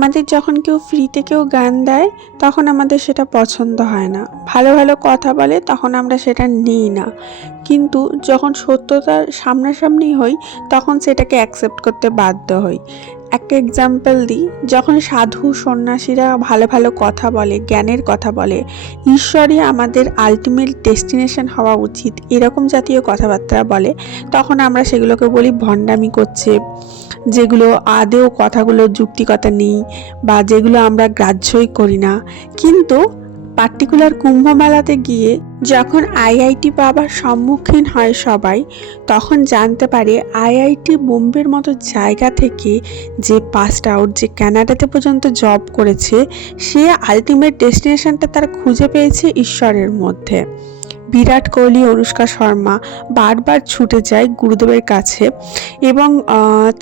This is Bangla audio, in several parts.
আমাদের যখন কেউ ফ্রিতে কেউ গান দেয়, তখন আমাদের সেটা পছন্দ হয় না। ভালো ভালো কথা বলে, তখন আমরা সেটা নিই না। কিন্তু যখন সত্যতার সামনাসামনি হই, তখন সেটাকে অ্যাকসেপ্ট করতে বাধ্য হই। একটা এক্সাম্পল দিই। যখন সাধু, সন্ন্যাসীরা ভালো ভালো কথা বলে, জ্ঞানের কথা বলে, ঈশ্বরই আমাদের আলটিমেট ডেস্টিনেশন হওয়া উচিত। এরকম জাতীয় কথাবার্তা বলে, তখন আমরা সেগুলোকে বলি ভণ্ডামি করছে। যেগুলো আদেও কথাগুলো যুক্তিকতা নেই বা যেগুলো আমরা গ্রাহ্যই করি না। কিন্তু পার্টিকুলার কুম্ভ মেলাতে গিয়ে যখন আইআইটি পাবার সম্মুখীন হয় সবাই, তখন জানতে পারে আইআইটি বোম্বের মতো জায়গা থেকে যে পাস্ট আউট যে ক্যানাডাতে পর্যন্ত জব করেছে, সে আলটিমেট ডেস্টিনেশনটা তার খুঁজে পেয়েছে ঈশ্বরের মধ্যে। বিরাট কোহলি, অনুষ্কা শর্মা বারবার ছুটে যায় গুরুদেবের কাছে এবং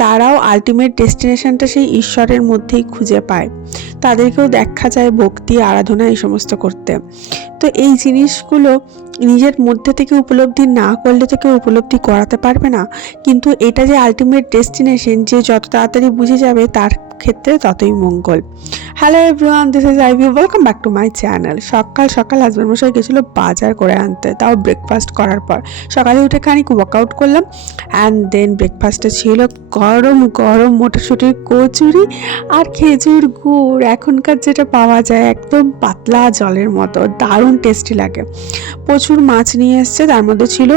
তারাও আলটিমেট ডেস্টিনেশনটা সেই ঈশ্বরের মধ্যেই খুঁজে পায়। তাদেরকেও দেখা যায় ভক্তি, আরাধনা এই সমস্ত করতে। তো এই জিনিসগুলো নিজের মধ্যে থেকে উপলব্ধি না করলে তো কেউ উপলব্ধি করাতে পারবে না। কিন্তু এটা যে আলটিমেট ডেস্টিনেশন যে যত তাড়াতাড়ি বুঝে যাবে তার ক্ষেত্রে ততই মঙ্গল। Hello everyone this is Ivy welcome back to my channel সকাল সকাল হাজব্যান্ড মশাই গেছিল বাজার করে আনতে, তাও ব্রেকফাস্ট করার পর। সকালে উঠে খানিক ওয়ার্কআউট করলাম অ্যান্ড দেন ব্রেকফাস্টে ছিল গরম গরম মটরশুঁটির কচুরি আর খেজুর গুড়। এখনকার যেটা পাওয়া যায়, একদম পাতলা জলের মতো, দারুণ টেস্টি লাগে। প্রচুর মাছ নিয়ে এসছে, তার মধ্যে ছিল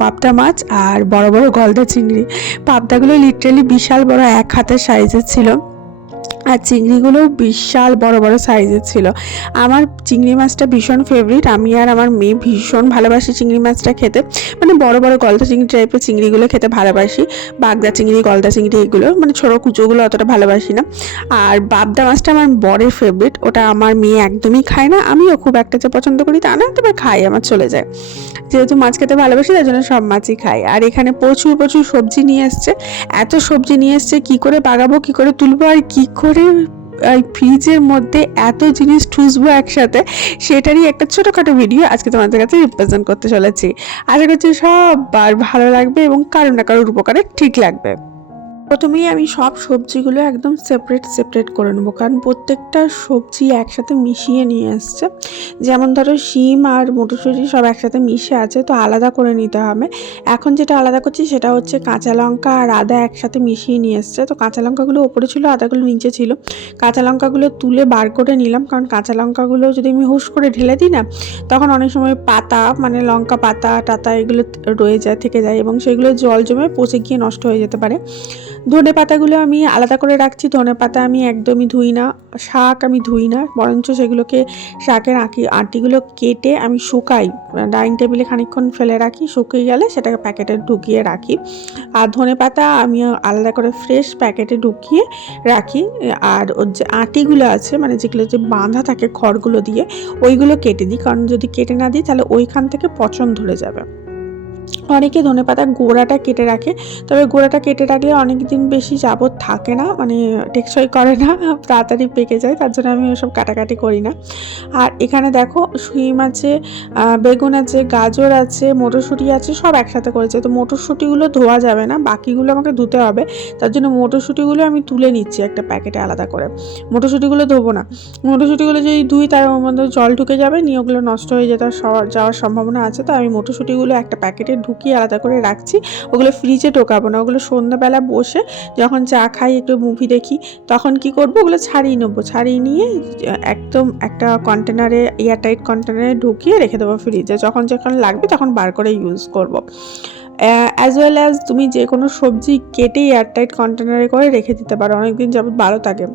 পাবদা মাছ আর বড় বড় গলদা চিংড়ি। পাবদাগুলো লিটারালি বিশাল বড়, এক হাতের সাইজের ছিল। আর চিংড়িগুলোও বিশাল বড় বড় সাইজের ছিল। আমার চিংড়ি মাছটা ভীষণ ফেভারিট আমি আর আমার মেয়ে ভীষণ ভালোবাসি চিংড়ি মাছটা খেতে। মানে বড় বড় গলদা চিংড়ি টাইপের চিংড়িগুলো খেতে ভালোবাসি। বাগদা চিংড়ি, গলদা চিংড়ি এগুলো মানে ছোটো কুচোগুলো অতটা ভালোবাসি না। আর বাবদা মাছটা আমার বরের ফেভারিট ওটা আমার মেয়ে একদমই খায় না। আমিও খুব একটা যে পছন্দ করি তা না, তবে খাই, আমার চলে যায়। যেহেতু মাছ খেতে ভালোবাসি, তার জন্য সব মাছই খাই। আর এখানে প্রচুর প্রচুর সবজি নিয়ে এসছে। এত সবজি নিয়ে এসছে, কী করে বাগাবো, কী করে তুলবো, আর কী করে এই ফ্রিজের মধ্যে এত জিনিস ঠুসবো একসাথে, সেটারই একটা ছোটোখাটো ভিডিও আজকে তোমাদের কাছে রিপ্রেজেন্ট করতে চলেছি। আশা করছি সববার ভালো লাগবে এবং কারও না কারোর উপকারে ঠিক লাগবে। প্রথমেই আমি সব সবজিগুলো একদম সেপারেট সেপারেট করে নেব। কারণ প্রত্যেকটা সবজি একসাথে মিশিয়ে নিয়ে আসছে। যেমন ধরো শিম আর মটরশুঁটি সব একসাথে মিশে আছে, তো আলাদা করে নিতে হবে। এখন যেটা আলাদা করছি সেটা হচ্ছে কাঁচা লঙ্কা আর আদা একসাথে মিশিয়ে নিয়ে এসছে। তো কাঁচা লঙ্কাগুলো ওপরে ছিল, আদাগুলো নিচে ছিল। কাঁচা লঙ্কাগুলো তুলে বার করে নিলাম। কারণ কাঁচা লঙ্কাগুলো যদি আমি হুশ করে ঢেলে দিই না, তখন অনেক সময় পাতা মানে লঙ্কা পাতা, টাতা এগুলো রয়ে যায়, থেকে যায় এবং সেগুলো জল জমে পচে গিয়ে নষ্ট হয়ে যেতে পারে। ধনে পাতাগুলো আমি আলাদা করে রাখছি, ধনে পাতা আমি একদমই ধুই না, শাক আমি ধুই না, বরঞ্চ সেগুলোকে শাকের আঁকি, আঁটিগুলো কেটে আমি শুকাই ডাইনিং টেবিলে খানিকক্ষণ ফেলে রাখি, শুকিয়ে গেলে সেটাকে প্যাকেটে ঢুকিয়ে রাখি। আর ধনে পাতা আমি আলাদা করে ফ্রেশ প্যাকেটে ঢুকিয়ে রাখি, আর ওর যে আঁটিগুলো আছে মানে যেগুলো যে বাঁধা থাকে খড়গুলো দিয়ে, ওইগুলো কেটে দিই, কারণ যদি কেটে না দিই তাহলে ওইখান থেকে পচন ধরে যাবে। অনেকে ধনে পাতার গোড়াটা কেটে রাখে, তবে গোড়াটা কেটে রাখলে অনেক দিন বেশি যাবত থাকে না মানে টেকসই করে না, তাড়াতাড়ি পেকে যায়, তার জন্য আমি ওসব কাটাকাটি করি না। আর এখানে দেখো শিম আছে বেগুন আছে, গাজর আছে, মটরশুঁটি আছে, সব একসাথে করেছে, তো মটরশুঁটিগুলো ধোয়া যাবে না, বাকিগুলো আমাকে ধুতে হবে, তার জন্য মটরশুঁটিগুলো আমি তুলে নিচ্ছি একটা প্যাকেটে আলাদা করে। মটরশুঁটিগুলো ধোবো না, মটরশুঁটিগুলো যদি ধুই তার মধ্যে জল ঢুকে যাবে, নিয়ে ওগুলো নষ্ট হয়ে যেতে যাওয়ার সম্ভাবনা আছে তো আমি মটরশুঁটিগুলো একটা প্যাকেটে ঢুকিয়ে আলাদা করে রাখছি। ওগুলো ফ্রিজে ঢোকাবো না। ওগুলো সন্ধ্যাবেলা বসে যখন চা খাই, একটু মুভি দেখি, তখন কি করব? ওগুলো ছাড়িয়ে নেব। ছাড়িয়ে নিয়ে, একদম একটা কন্টেনারে এয়ারটাইট কন্টেনারে ঢুকিয়ে রেখে দেবো ফ্রিজে যখন যখন লাগবে তখন বার করে ইউজ করব। অ্যাজ ওয়েল অ্যাজ তুমি যে কোনো সবজি কেটে এয়ারটাইট কন্টেনারে করে রেখে দিতে পারো। অনেকদিন যাবত ভালো থাকে।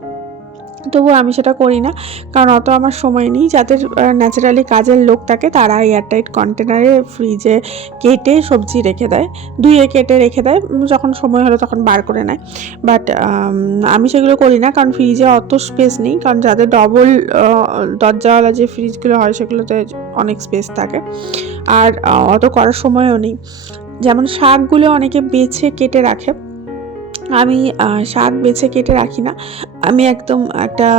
তবু আমি সেটা করি না। কারণ অত আমার সময় নেই। যাদের ন্যাচারালি কাজের লোক থাকে, তারা এয়ারটাইট কন্টেনারে ফ্রিজে কেটে সবজি রেখে দেয়। ধুয়ে কেটে রেখে দেয়। যখন সময় হলো তখন বার করে নেয়। বাট আমি সেগুলো করি না। কারণ ফ্রিজে অত স্পেস নেই। কারণ যাদের ডবল দরজাওয়ালা যে ফ্রিজগুলো হয়, সেগুলোতে অনেক স্পেস থাকে। আর অত করার সময়ও নেই। যেমন শাকগুলো অনেকে বেছে কেটে রাখে। আমি শাক বেছে কেটে রাখি না। আমি একদম একটা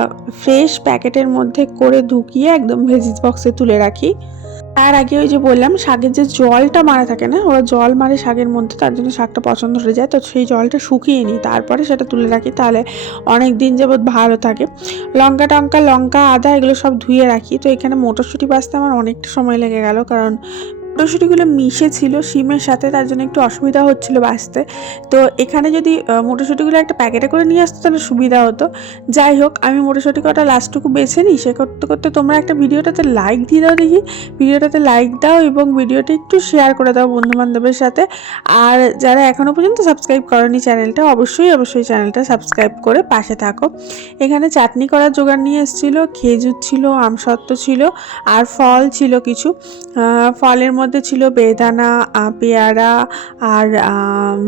ফ্রেশ প্যাকেটের মধ্যে করে ঢুকিয়ে একদম ভেজিস বক্সে তুলে রাখি। তার আগে ওই যে বললাম, শাকের যে জলটা মারা থাকে না, ওরা জল মারে শাকের মধ্যে, তার জন্য শাকটা পছন্দ হয়ে যায়। তো সেই জলটা শুকিয়ে নিই, তারপরে সেটা তুলে রাখি। তাহলে অনেক দিন যাবৎ ভালো থাকে। লঙ্কা টঙ্কা, লঙ্কা, আদা, এগুলো সব ধুয়ে রাখি। তো এখানে মটরশুঁটি বাঁচতে আমার অনেকটা সময় লেগে গেল, কারণ মটরশুঁটিগুলো মিশে ছিল শিমের সাথে তার জন্য একটু অসুবিধা হচ্ছিল বাঁচতে। তো এখানে যদি মটরশুঁটিগুলো একটা প্যাকেটে করে নিয়ে আসতো তাহলে সুবিধা হতো। যাই হোক, আমি মটরশুঁটি কটা লাস্টটুকু বেছে নিই। সে করতে করতে তোমরা একটা ভিডিওটাতে লাইক দিয়ে দাও দেখি। ভিডিওটাতে লাইক দাও এবং ভিডিওটা একটু শেয়ার করে দাও বন্ধু বান্ধবের সাথে। আর যারা এখনও পর্যন্ত সাবস্ক্রাইব করনি চ্যানেলটা অবশ্যই অবশ্যই চ্যানেলটা সাবস্ক্রাইব করে পাশে থাকো। এখানে চাটনি করার জোগাড় নিয়ে এসেছিল, খেজুর ছিল, আমসত্ত্ব ছিল, আর ফল ছিল কিছু। ফলের মধ্যে ছিল বেদানা পেয়ারা আর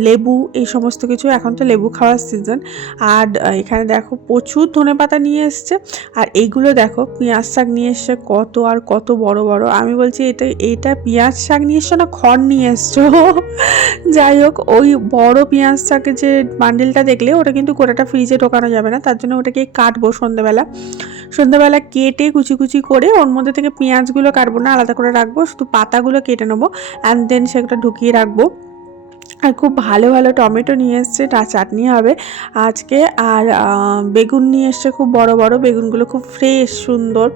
লেবু, এই সমস্ত কিছু। এখন তো লেবু খাওয়ার সিজন আর এখানে দেখো প্রচুর ধনেপাতা নিয়ে এসছে। আর এইগুলো দেখো, পেঁয়াজ শাক নিয়ে এসছে, কত আর কত বড় বড়। আমি বলছি, এটা এটা পেঁয়াজ শাক নিয়ে এসছো না, খড় নিয়ে এসছো? যাই হোক, ওই বড় পেঁয়াজ শাকের যে বান্ডেলটা দেখলে, ওটা কিন্তু গোটাটা ফ্রিজে ঢোকানো যাবে না। তার জন্য ওটাকে কাটবো সন্ধ্যাবেলা। সন্ধ্যাবেলা কেটে কুচি কুচি করে, ওর মধ্যে থেকে পেঁয়াজগুলো কাটবো না, আলাদা করে রাখব। শুধু পাতাগুলো কেটে নেব অ্যান্ড দেন সেগুলো ঢুকিয়ে রাখব। আর খুব ভালো ভালো টমেটো নিয়ে এসছে তা চাটনি হবে আজকে। আর বেগুন নিয়ে এসছে খুব বড় বড়। বেগুনগুলো খুব ফ্রেশ সুন্দর।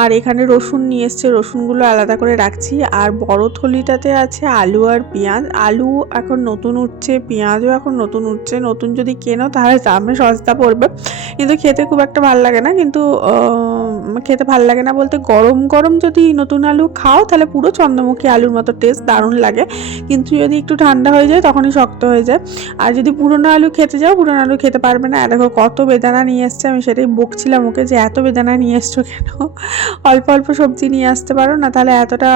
আর এখানে রসুন নিয়ে এসছে, রসুনগুলো আলাদা করে রাখছি। আর বড় থলিটাতে আছে আলু আর পেঁয়াজ। আলু এখন নতুন উঠছে, পেঁয়াজও এখন নতুন উঠছে। নতুন যদি কেনো তাহলে দামে সস্তা পড়বে। কিন্তু খেতে খুব একটা ভালো লাগে না। কিন্তু খেতে ভালো লাগে না বলতে গরম গরম যদি নতুন আলু খাও তাহলে পুরো চন্দ্রমুখী আলুর মতো টেস্ট দারুণ লাগে। কিন্তু যদি একটু ঠান্ডা হয়ে যায় তখনই শক্ত হয়ে যায়। আর যদি পুরনো আলু খেতে যাও, পুরনো আলু খেতে পারবে না। দেখো কত বেদানা নিয়ে এসছে, আমি সেটাই বকছিলাম ওকে যে এত বেদানা নিয়ে এসছো কেন? অল্প অল্প সবজি নিয়ে আসতে পারো না, তাহলে এতটা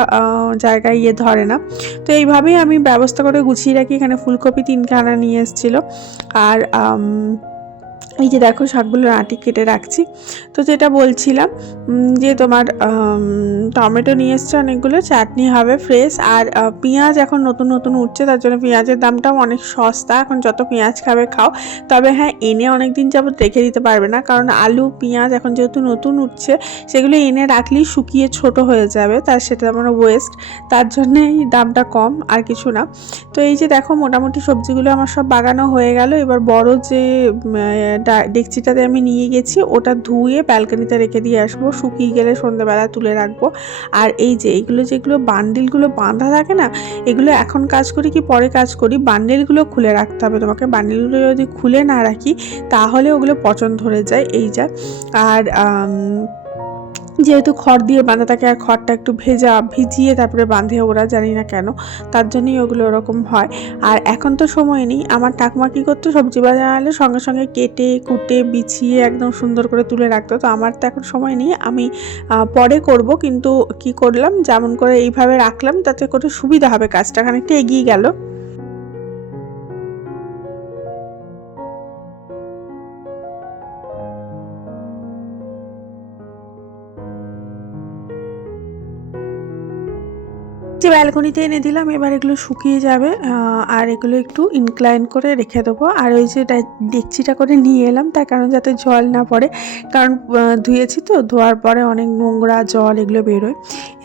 জায়গায় ইয়ে ধরে না। তো এইভাবেই আমি ব্যবস্থা করে গুছিয়ে রাখি। এখানে ফুলকপি তিনখানা নিয়ে এসেছিল। আর এই যে দেখো শাকগুলো আঁটি কেটে রাখছি। তো যেটা বলছিলাম যে তোমার টমেটো নিয়ে এসছে অনেকগুলো, চাটনি হবে ফ্রেশ আর পেঁয়াজ এখন নতুন নতুন উঠছে, তার জন্য পেঁয়াজের দামটাও অনেক সস্তা। এখন যত পেঁয়াজ খাবে খাও। তবে হ্যাঁ এনে অনেক দিন যাবত রেখে দিতে পারবে না, কারণ আলু, পেঁয়াজ এখন যেহেতু নতুন উঠছে, সেগুলো এনে রাখলেই শুকিয়ে ছোট হয়ে যাবে, তার সেটা আমার ওয়েস্ট তার জন্যেই দামটা কম, আর কিছু না। তো এই যে দেখো, মোটামুটি সবজিগুলো আমার সব বাগানো হয়ে গেল। এবার বড় যে ডেকচিটাতে আমি নিয়ে গেছি, ওটা ধুয়ে ব্যালকানিতে রেখে দিয়ে আসব, শুকিয়ে গেলে সন্ধ্যাবেলা তুলে রাখব। আর এই যে এইগুলো যেগুলো বান্ডিলগুলো বাঁধা থাকে না, এগুলো এখন কাজ করি কি পরে কাজ করি, বান্ডিলগুলো খুলে রাখতে হবে তোমাকে। বান্ডিলগুলো যদি খুলে না রাখি, তাহলে ওগুলো পচন ধরে যায়, এই যা। আর যেহেতু খড় দিয়ে বাঁধা থাকে আর খড়টা একটু ভেজা, ভিজিয়ে তারপরে বাঁধে ওরা, জানি না কেন। তার জন্যই ওগুলো ওরকম হয়। আর এখন তো সময় নেই। আমার ঠাকুমা কী করতো? সবজি বাজার আনলে সঙ্গে সঙ্গে কেটে, কুটে, বিছিয়ে একদম সুন্দর করে তুলে রাখতো। তো আমার তো এখন সময় নেই। আমি পরে করব। কিন্তু কি করলাম? যেমন করে এইভাবে রাখলাম, তাতে করে সুবিধা হবে। কাজটা খানিকটা এগিয়ে গেল। ব্যালকনিতে এনে দিলাম, এবার এগুলো শুকিয়ে যাবে আর এগুলো একটু ইনক্লাইন করে রেখে দেবো। আর ওই যে ডেকচিটা করে নিয়ে এলাম, তার কারণ যাতে জল না পড়ে। কারণ ধুয়েছি তো, ধোয়ার পরে অনেক নোংরা জল এগুলো বেরোয়।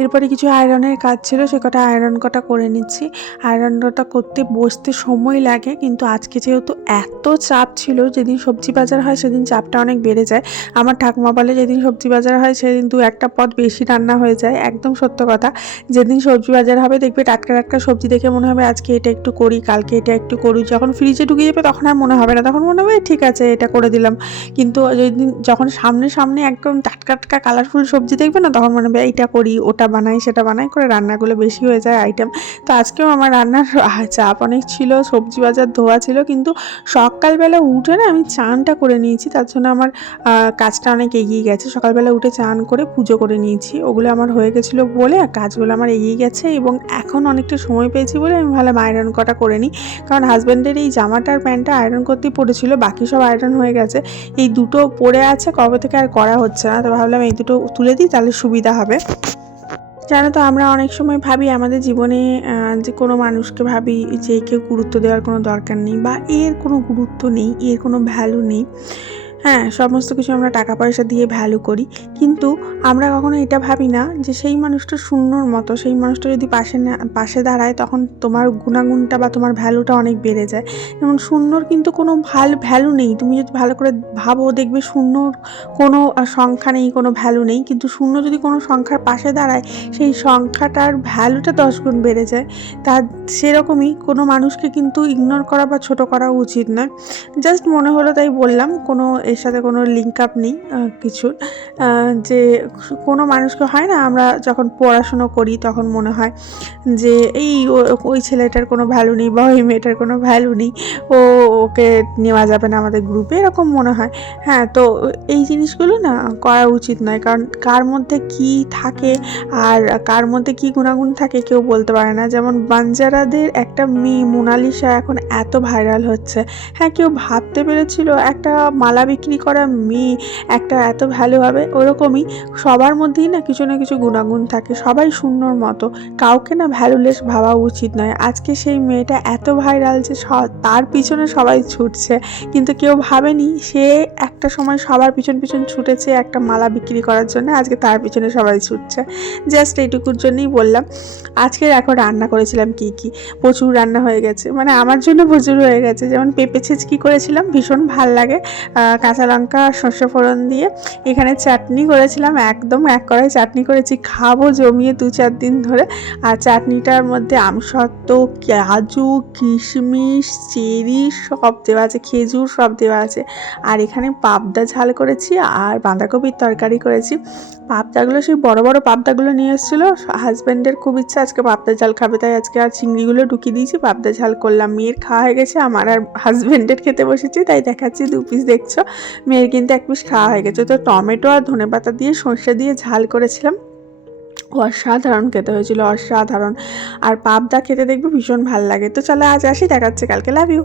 এরপরে কিছু আয়রনের কাজ ছিল, সে কটা আয়রন কটা করে নিচ্ছি। আয়রনটা করতে বসতে সময় লাগে, কিন্তু আজকে যেহেতু এত চাপ ছিল, যেদিন সবজি বাজার হয় সেদিন চাপটা অনেক বেড়ে যায়। আমার ঠাকুমা বলে, যেদিন সবজি বাজার হয় সেদিন দু একটা পদ বেশি রান্না হয়ে যায়, একদম সত্য কথা। যেদিন সবজি বাজার হবে, দেখবে টাটকা টাটকা সবজি দেখে মনে হবে আজকে এটা একটু করি, কালকে এটা একটু করি। যখন ফ্রিজে ঢুকে যাবে তখন আর মনে হবে না, তখন মনে হবে ঠিক আছে, এটা করে দিলাম। কিন্তু যেদিন যখন সামনে সামনে একদম টাটকা টাটকা কালারফুল সবজি দেখবে না, তখন মনে হবে, এইটা করি, ওটা বানাই, সেটা বানাই, করে রান্নাগুলো বেশি হয়ে যায় আইটেম তো আজকেও আমার রান্নার চাপ অনেক ছিল, সবজি বাজার ধোয়া ছিল, কিন্তু সকালবেলা উঠে না আমি চানটা করে নিয়েছি, তার জন্য আমার কাজটা অনেক এগিয়ে গেছে। সকালবেলা উঠে চান করে পুজো করে নিয়েছি, ওগুলো আমার হয়ে গেছিল বলে কাজগুলো আমার এগিয়ে গেছে এবং এখন অনেকটা সময় পেয়েছি বলে আমি ভালো আয়রন কটা করে নিই। কারণ হাজব্যান্ডের এই জামাটা আর প্যান্টটা আয়রন করতেই পড়েছিল, বাকি সব আয়রন হয়ে গেছে। এই দুটো পরে আছে, কবে থেকে আর করা হচ্ছে না, তো ভাবলাম এই দুটো তুলে দিই, তাহলে সুবিধা হবে। জানো তো, আমরা অনেক সময় ভাবি, আমাদের জীবনে যে কোনো মানুষকে ভাবি যে একে গুরুত্ব দেওয়ার কোনো দরকার নেই বা এর কোনো গুরুত্ব নেই, এর কোনো ভ্যালু নেই। হ্যাঁ সমস্ত কিছু আমরা টাকা পয়সা দিয়ে ভ্যালু করি। কিন্তু আমরা কখনো এটা ভাবি না যে সেই মানুষটা শূন্যর মতো, সেই মানুষটা যদি পাশে না, পাশে দাঁড়ায় তখন তোমার গুণাগুণটা বা তোমার ভ্যালুটা অনেক বেড়ে যায়। যেমন শূন্যর কিন্তু কোনো ভালো ভ্যালু নেই। তুমি যদি ভালো করে ভাবো, দেখবে শূন্যর কোনো সংখ্যা নেই, কোনো ভ্যালু নেই। কিন্তু শূন্য যদি কোনো সংখ্যার পাশে দাঁড়ায়, সেই সংখ্যাটার ভ্যালুটা দশ গুণ বেড়ে যায়। তার সেরকমই কোনো মানুষকে কিন্তু ইগনোর করা বা ছোট করা উচিত নয়। জাস্ট মনে হলো তাই বললাম, কোনো এর সাথে কোনো লিঙ্ক আপ নেই কিছুর যে কোনো মানুষকে হয় না, আমরা যখন পড়াশুনো করি তখন মনে হয় যে এই ওই ছেলেটার কোনো ভ্যালু নেই বা ওই মেয়েটার কোনো ভ্যালু নেই, ও, ওকে নেওয়া যাবে না আমাদের গ্রুপে এরকম মনে হয়। হ্যাঁ তো এই জিনিসগুলো না করা উচিত নয়, কারণ কার মধ্যে কি থাকে আর কার মধ্যে কি গুণাগুণ থাকে কেউ বলতে পারে না। যেমন বাঞ্জারাদের একটা মেয়ে মোনালিসা এখন এত ভাইরাল হচ্ছে। হ্যাঁ কেউ ভাবতে পেরেছিল একটা মালা বিক্রি করা মেয়ে একটা এত ভ্যালু হবে, ওরকমই সবার মধ্যেই না কিছু না কিছু গুণাগুণ থাকে, সবাই শূন্যর মতো। কাউকে না ভ্যালুলেস ভাবা উচিত নয়। আজকে সেই মেয়েটা এত ভাইরাল যে তার পিছনে সবাই ছুটছে। কিন্তু কেউ ভাবেনি সে একটা সময় সবার পিছন পিছন ছুটেছে একটা মালা বিক্রি করার জন্য, আজকে তার পিছনে সবাই ছুটছে। জাস্ট এইটুকুর জন্যই বললাম। আজকে এখন রান্না করেছিলাম কি কি? প্রচুর রান্না হয়ে গেছে। মানে আমার জন্য প্রচুর হয়ে গেছে। যেমন পেঁপে ছেঁচকি করেছিলাম, ভীষণ ভালো লাগে। কাঁচা লঙ্কা আর শস্য ফোড়ন দিয়ে এখানে চাটনি করেছিলাম, একদম এক কড়াই চাটনি করেছি। খাব জমিয়ে দু চার দিন ধরে। আর চাটনিটার মধ্যে আমসত্ত্ব, কাজু, কিশমিশ, চেরি সব দেওয়া আছে, খেজুর সব দেওয়া আছে। আর এখানে পাবদা ঝাল করেছি আর বাঁধাকপির তরকারি করেছি। পাবদাগুলো, সেই বড় বড় পাবদাগুলো নিয়ে এসেছিল। হাজব্যান্ডের খুব ইচ্ছা, আজকে পাবদা ঝাল খাবে, তাই আজকে আর চিংড়িগুলো ঢুকিয়ে দিয়েছি, পাবদা ঝাল করলাম। মেয়ের খাওয়া হয়ে গেছে, আমার আর হাজব্যান্ডের খেতে বসেছি, তাই দেখাচ্ছি, দু পিস দেখছ। মেয়ের কিন্তু এক পিস খাওয়া হয়ে গেছে। তো টমেটো আর ধনেপাতা দিয়ে, সর্ষে দিয়ে ঝাল করেছিলাম। অসাধারণ খেতে হয়েছিল, অসাধারণ। আর পাবদা খেতে দেখবে ভীষণ ভালো লাগে। তো চলো আজ আসি, দেখাচ্ছে কালকে। Love you